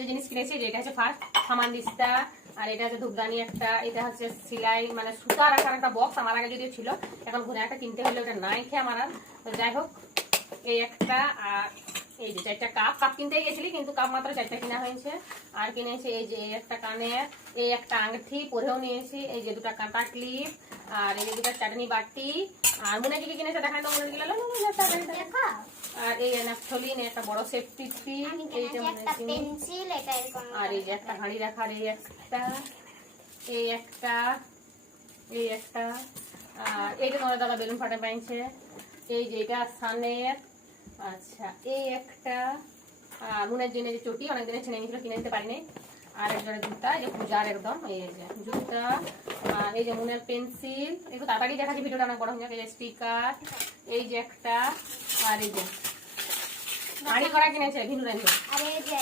যে জিনিস কিনেছি, এটা হচ্ছে ফার্স্ট হামানদিস্তা, আর এটা হচ্ছে ধূপদানি একটা, এটা হচ্ছে সেলাই মানে সুতা রাখার একটা বক্স। আমার আগে যদিও ছিল, এখন ঘুরে একটা কিনতে হলে ওটা নাই খেয়ে আমার আর। তো যাই হোক, এই একটা, আর এই যে 4টা কাপ কিনতে গেছিলি, কিন্তু কাপ মাত্র 4টা কিনা হয়েছে। আর কিনেছি এই যে একটা কানের, এই একটা আংটি পরেও নিয়েছি, এই যে 2টা কাঁটা ক্লিপ, আর এই যে 2টা চাটনি বাটি। আর মনে কি কিনেছে দেখায় তো, মনে গেল দেখো, আর এই নাফথলিন একটা বড় সেফটি পিন, আমি এইটা কিনেছি একটা পেন্সিল, এটা এরকম আর এই যে একটা হাঁড়ি রাখার এই একটা, এই একটা, এই একটা, আর এইটা তোমার দাদা বেলুন ফাটা পাইছে, এই যে এটা সানের। আচ্ছা, এই একটা, আর মনের জন্য যে চটি অনেকদিনে ছেড়ে নিয়েছিল, কিনে নিতে পারিনি। আর একজোড়া জুতা, এই পূজার একদম, এই যে জুতা। আর এই যে মনের পেন্সিল, একটু তাড়াতাড়ি দেখাচ্ছি, ভিডিওটা অনেক বড় হয়ে যাবে। এই যে স্টিকার, এই যে একটা, আর এই যে হাঁড়ি করা কিনেছে ভিনু রানি। আর এই যে